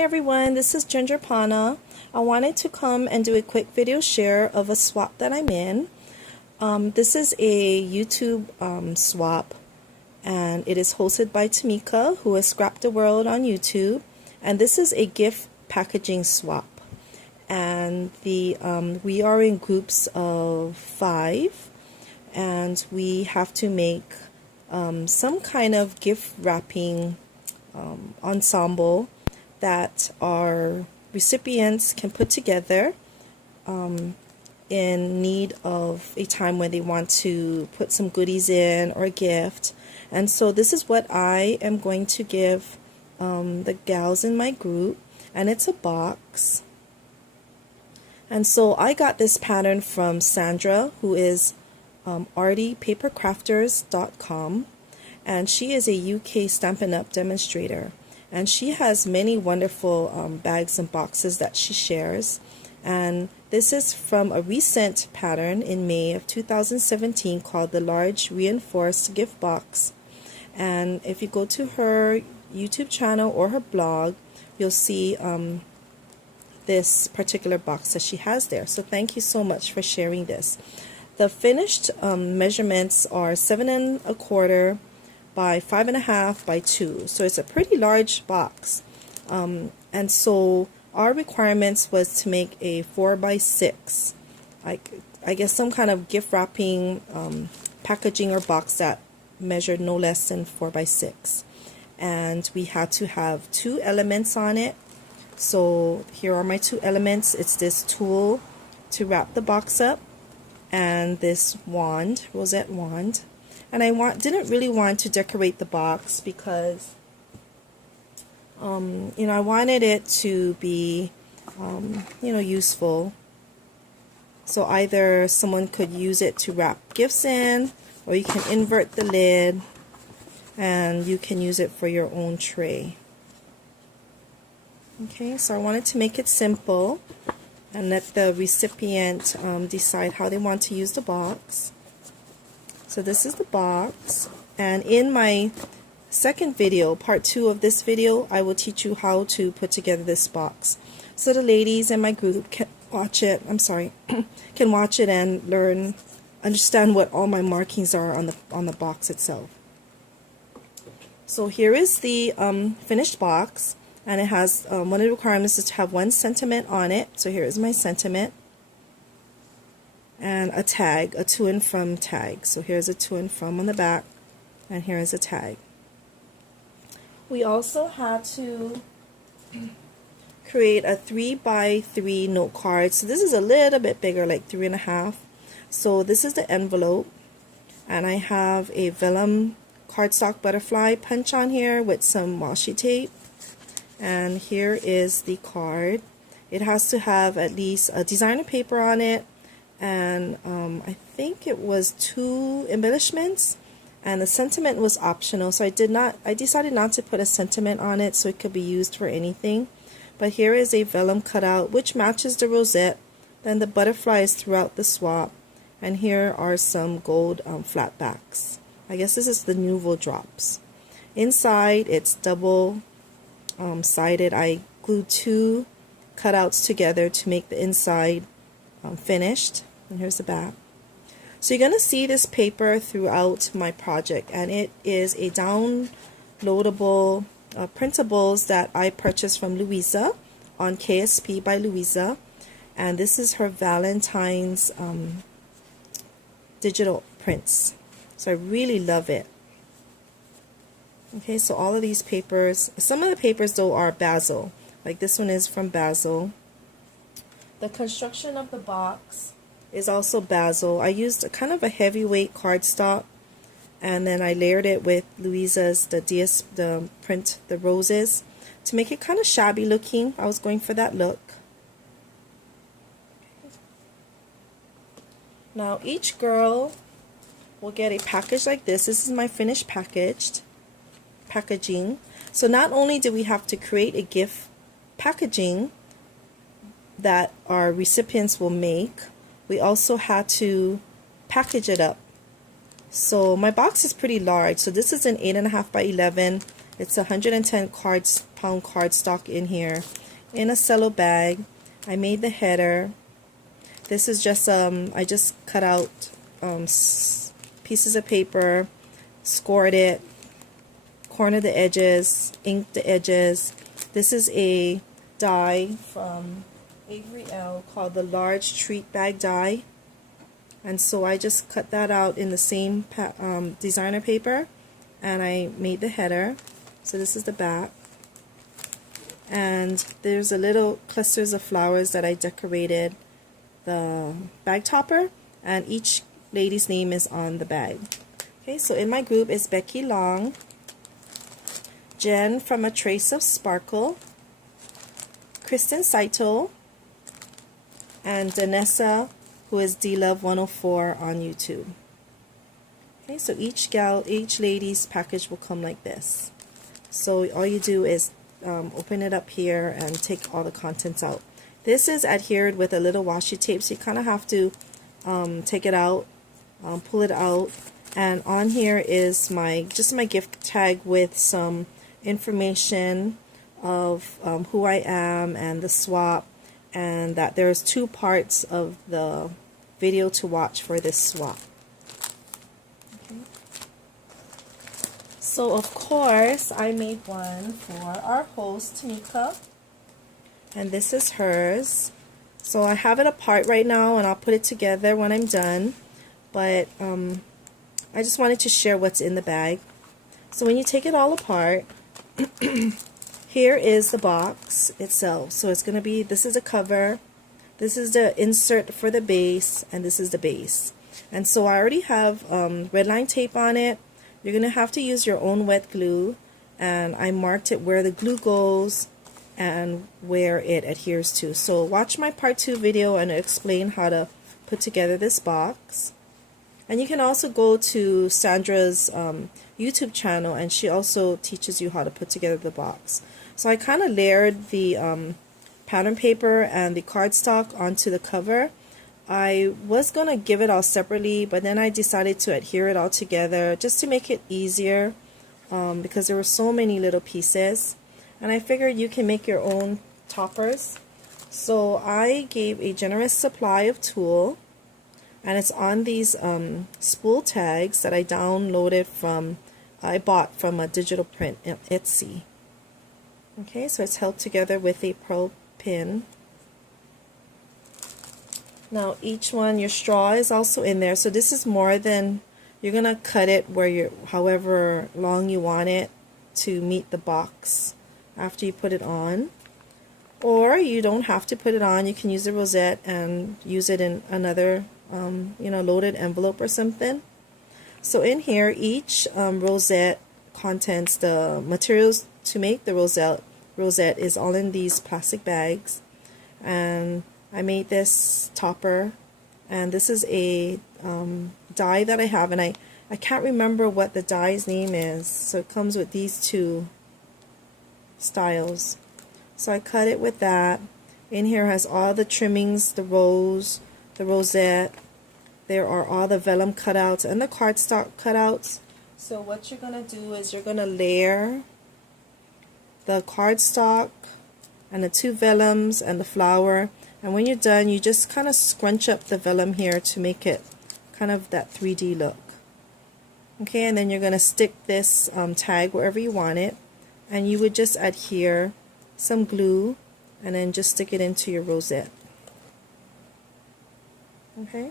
everyone, this is Ginger Pana. I wanted to come and do a quick video share of a swap that I'm in. This is a YouTube swap, and it is hosted by Tmika, who is Scrapdaworld on YouTube. And this is a gift packaging swap. And we are in groups of 5, and we have to make some kind of gift wrapping ensemble that our recipients can put together in need of a time when they want to put some goodies in or a gift. And so this is what I am going to give the gals in my group, and it's a box. And so I got this pattern from Sandra, who is artypapercrafters.com, and she is a UK Stampin' Up! Demonstrator. And she has many wonderful bags and boxes that she shares. And this is from a recent pattern in May of 2017 called the Large Reinforced Gift Box. And if you go to her YouTube channel or her blog, you'll see this particular box that she has there. So thank you so much for sharing this. The finished measurements are 7 1/4 by 5 1/2 by 2, so it's a pretty large box. And so our requirements was to make a 4 by 6, like I guess some kind of gift wrapping packaging or box that measured no less than 4 by 6, and we had to have 2 elements on it. So here are my 2 elements. It's this tool to wrap the box up, and this wand, rosette wand. And I didn't really want to decorate the box because, I wanted it to be, useful. So either someone could use it to wrap gifts in, or you can invert the lid, and you can use it for your own tray. Okay, so I wanted to make it simple and let the recipient decide how they want to use the box. So this is the box, and in my second video, part 2 of this video, I will teach you how to put together this box. So the ladies in my group can watch it, can watch it and understand what all my markings are on the box itself. So here is the finished box, and it has, one of the requirements is to have 1 sentiment on it. So here is my sentiment. And a tag, a to and from tag. So here's a to and from on the back, and here is a tag. We also had to create a 3 by 3 note card. So this is a little bit bigger, like 3 1/2. So this is the envelope, and I have a vellum cardstock butterfly punch on here with some washi tape. And here is the card. It has to have at least a designer paper on it, and I think it was 2 embellishments, and the sentiment was optional, so I decided not to put a sentiment on it so it could be used for anything. But here is a vellum cutout which matches the rosette, then the butterfly is throughout the swap, and here are some gold flat backs. I guess this is the Nouveau drops. Inside it's double sided. I glued 2 cutouts together to make the inside finished. And here's the back. So you're going to see this paper throughout my project, and it is a downloadable printables that I purchased from Louisa on KSP by Louisa, and this is her Valentine's digital prints. So I really love it. Okay, so all of these papers, some of the papers though are Basil, like this one is from Basil. The construction of the box is also Basil. I used a kind of a heavyweight cardstock, and then I layered it with Louisa's the print, the roses, to make it kind of shabby looking. I was going for that look. Now each girl will get a package like this. This is my finished packaging. So not only do we have to create a gift packaging that our recipients will make, we also had to package it up. So my box is pretty large. So this is an 8 1/2 by 11, It's 110 pound cardstock in here in a cello bag. I made the header. This is just I just cut out pieces of paper, scored it, cornered the edges, inked the edges. This is a die from Avery L called the large treat bag die, and so I just cut that out in the same designer paper, and I made the header. So this is the back, and there's a little clusters of flowers that I decorated the bag topper, and each lady's name is on the bag. Okay, so in my group is Becky Long, Jen from A Trace of Sparkle, Kristen Saito, and Danessa, who is DLove104 on YouTube. Okay, so each lady's package will come like this. So all you do is open it up here and take all the contents out. This is adhered with a little washi tape, so you kind of have to take it out, pull it out, and on here is just my gift tag with some information of who I am and the swap, and that there's 2 parts of the video to watch for this swap. Okay. So of course I made one for our host Tmika, and this is hers. So I have it apart right now, and I'll put it together when I'm done, but I just wanted to share what's in the bag. So when you take it all apart, here is the box itself. So it's going to be, this is a cover, this is the insert for the base, and this is the base. And so I already have red line tape on it. You're going to have to use your own wet glue, and I marked it where the glue goes and where it adheres to. So watch my part 2 video and explain how to put together this box. And you can also go to Sandra's YouTube channel, and she also teaches you how to put together the box. So I kind of layered the pattern paper and the cardstock onto the cover. I was going to give it all separately, but then I decided to adhere it all together just to make it easier, because there were so many little pieces. And I figured you can make your own toppers. So I gave a generous supply of tulle, and it's on these spool tags that I downloaded from, I bought from a digital print at Etsy. Okay, so it's held together with a pearl pin. Now each one, your straw is also in there. So this is more than, you're gonna cut it where you're, however long you want it to meet the box after you put it on. Or you don't have to put it on. You can use the rosette and use it in another loaded envelope or something. So in here, each rosette contents the materials to make the rosette is all in these plastic bags. And I made this topper, and this is a die that I have, and I can't remember what the die's name is, so it comes with these 2 styles. So I cut it with that. In here has all the trimmings, the rose, the rosette. There are all the vellum cutouts and the cardstock cutouts. So what you're going to do is you're going to layer the cardstock and the 2 vellums and the flower, and when you're done you just kind of scrunch up the vellum here to make it kind of that 3D look. Okay, and then you're going to stick this tag wherever you want it, and you would just adhere some glue and then just stick it into your rosette. Okay.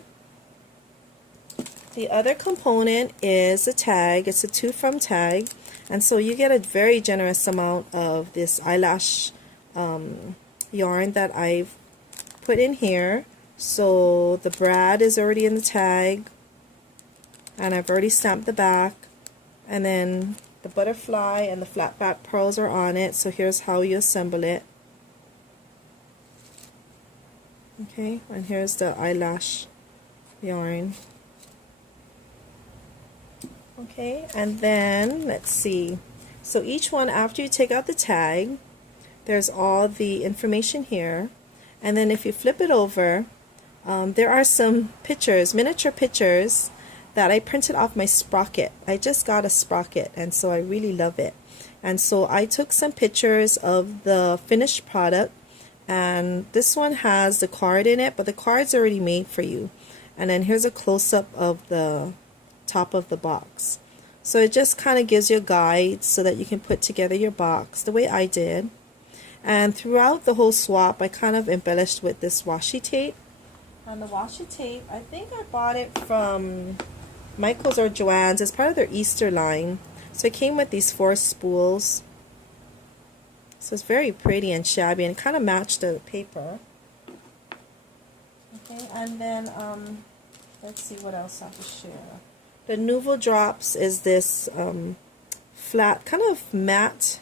The other component is a tag. It's a to from tag, and so you get a very generous amount of this eyelash yarn that I've put in here. So the brad is already in the tag, and I've already stamped the back, and then the butterfly and the flat back pearls are on it. So here's how you assemble it. Okay, and here's the eyelash yarn. Okay, and then let's see. So each one, after you take out the tag, there's all the information here, and then if you flip it over, there are some pictures, miniature pictures that I printed off my sprocket. I just got a sprocket, and so I really love it. And so I took some pictures of the finished product, and this one has the card in it, but the card's already made for you. And then here's a close-up of the top of the box. So it just kind of gives you a guide so that you can put together your box the way I did. And throughout the whole swap, I kind of embellished with this washi tape. And the washi tape, I think I bought it from Michael's or Joann's. It's part of their Easter line. So it came with these 4 spools. So it's very pretty and shabby and kind of matched the paper. Okay, and then let's see what else I have to share. The Nouveau Drops is this flat, kind of matte,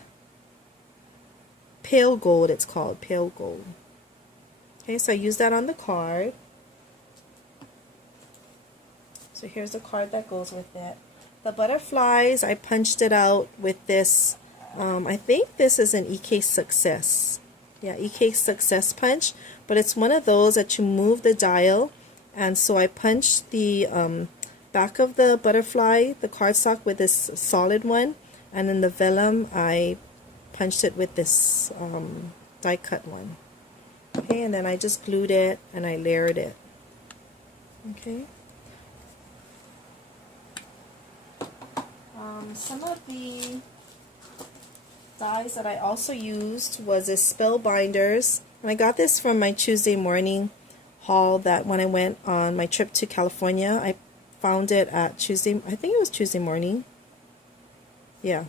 pale gold, it's called, pale gold. Okay, so I use that on the card. So here's the card that goes with it. The butterflies, I punched it out with this, I think this is an EK Success. Yeah, EK Success punch, but it's one of those that you move the dial, and so I punched the back of the butterfly, the cardstock, with this solid one, and then the vellum I punched it with this die cut one. Okay, and then I just glued it and I layered it. Okay. Some of the dies that I also used was this Spellbinders, and I got this from my Tuesday morning haul that when I went on my trip to California. I found it at Tuesday, I think it was Tuesday morning. Yeah.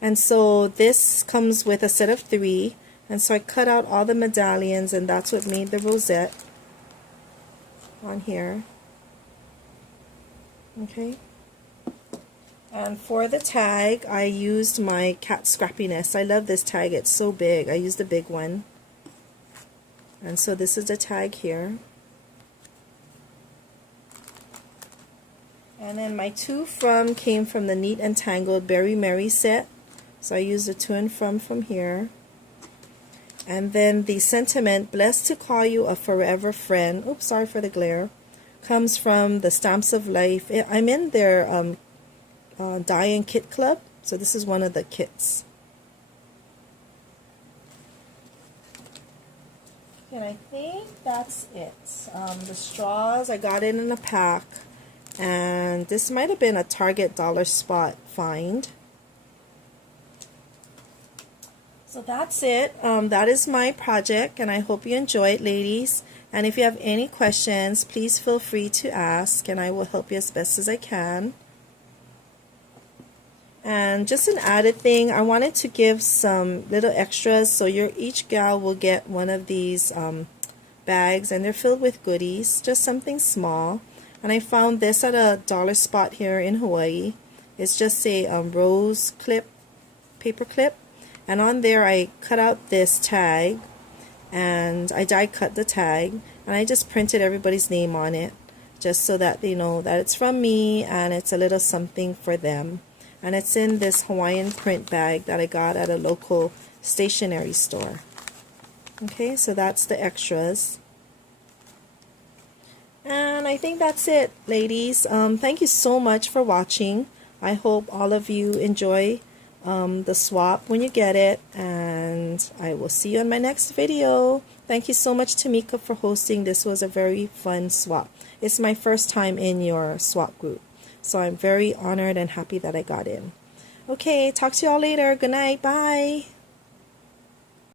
And so this comes with a set of 3, and so I cut out all the medallions, and that's what made the rosette on here. Okay. And for the tag, I used my Cat Scrappiness. I love this tag, it's so big. I used a big one. And so this is the tag here. And then my to from came from the Neat and Tangled Berry Merry set. So I used the to and from here. And then the sentiment, blessed to call you a forever friend. Oops, sorry for the glare. Comes from the Stamps of Life. I'm in their die and kit club. So this is one of the kits. And I think that's it. The straws, I got it in a pack. And this might have been a Target dollar spot find. So that's it. That is my project, and I hope you enjoy it, ladies. And if you have any questions, please feel free to ask, and I will help you as best as I can. And just an added thing, I wanted to give some little extras, so each gal will get one of these bags, and they're filled with goodies, just something small. And I found this at a dollar spot here in Hawaii. It's just a rose clip, paper clip, and on there I cut out this tag, and I die cut the tag, and I just printed everybody's name on it, just so that they know that it's from me and it's a little something for them. And it's in this Hawaiian print bag that I got at a local stationery store. Okay, so that's the extras. And I think that's it, ladies. Thank you so much for watching. I hope all of you enjoy the swap when you get it, and I will see you on my next video. Thank you so much, Tmika, for hosting. This was a very fun swap. It's my first time in your swap group, so I'm very honored and happy that I got in. Okay, talk to y'all later. Good night. Bye.